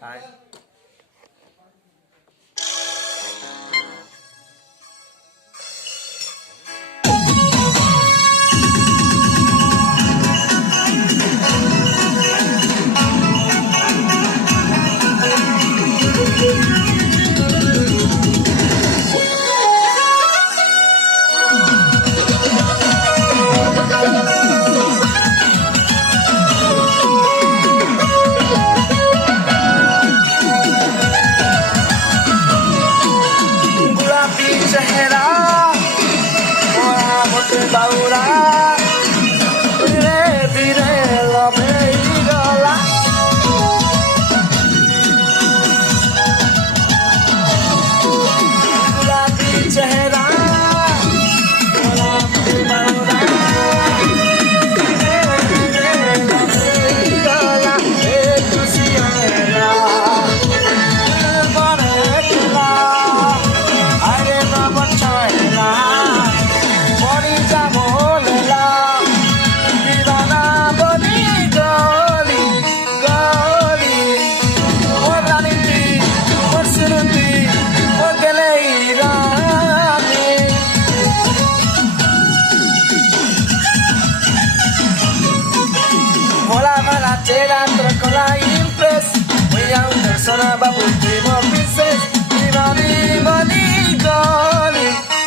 Ay. Baura, धीरे धीरे लमेरी गला गुलाबी चेहरा बाउरा धीरे धीरे लमेरी गला एक खुशियारा बनेला अरे बाबा चाहेला con la impress voy a una persona para último princess y money money goli